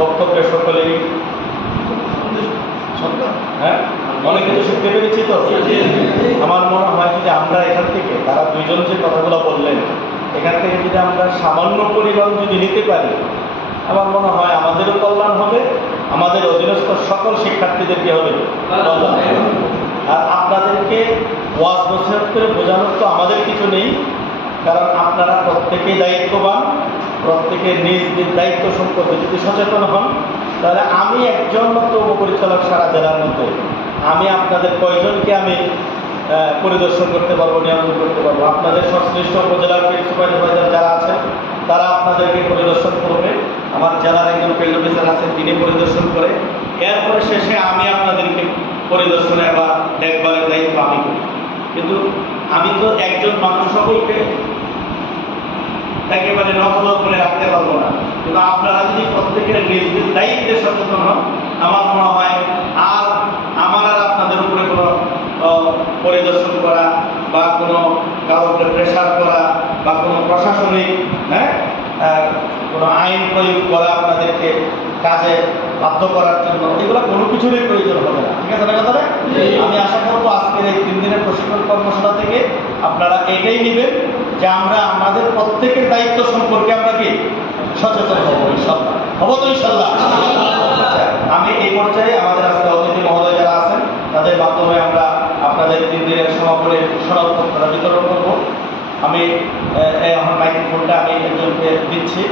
বক্তব্যে সকলেই হ্যাঁ? অনেক কিছু শিখতে পেরেছি তো? আমার মনে হয় যদি আমরা এখান থেকে, তারা দুইজন যে কথাগুলো বললেন, এখান থেকে যদি আমরা সামান্য পরিমাণ যদি নিতে পারি, আমার মনে হয় আমাদেরও কল্যাণ হবে, আমাদের অধীনস্থ সকল শিক্ষার্থীদের কি হবে। আর আপনাদেরকে ওয়াজ নসিহত করে বোঝানোর তো আমাদের কিছু নেই, কারণ আপনারা প্রত্যেকেই দায়িত্ববান। প্রত্যেকের নিজ নিজ দায়িত্ব সম্পর্কে যদি সচেতন হন, তাহলে আমি একজন মতো উপপরিচালক সারা জেলার মধ্যে। আমি আপনাদের কয়জনকে আমি পরিদর্শন করতে পারব, নিয়ন্ত্রণ করতে পারব? আপনাদের সংশ্লিষ্ট উপজেলার সুপারভাইজার যারা আছেন, তারা আপনাদেরকে পরিদর্শন করবে। আমার জেলার একজন ফিল্ড অফিসার আছেন, তিনি পরিদর্শন করে। এরপরে শেষে আমি আপনাদেরকে পরিদর্শনে বা দেখভালের দায়িত্ব আমি করি। কিন্তু আমি তো একজন মানুষ সকলকে একেবারে নকল করে রাখতে পারব না। কিন্তু আপনারা যদি প্রত্যেকের নিজ নিজ দায়িত্বে সচেতন হন আমার মনে হয় আর আমার আর আপনাদের উপরে কোনো পরিদর্শন করা বা কোনো কারোর উপরে প্রেশার করা বা কোনো প্রশাসনিক হ্যাঁ কোনো আইন প্রয়োগ করা আপনাদেরকে কাজে বাধ্য করার জন্য এগুলো কোনো কিছুরই প্রয়োজন হবে না। ঠিক আছে না কথাটা? আমি আশা করব এটাই নেবেন যে আমরা আমাদের প্রত্যেকের দায়িত্ব সম্পর্কে আমরা কি সচেতন হব ইনশাল্লাহ হব তো ইনশাল্লাহ আমি এই পর্যায়ে আমাদের আজকে অতিথি মহোদয় যারা আছেন, তাদের মাধ্যমে আমরা আপনাদের তিন দিনের সমাপনে সনাতনরা বিতরণ করব। আমি এখন মাইক্রোফোনটা আমি একজনকে দিচ্ছি।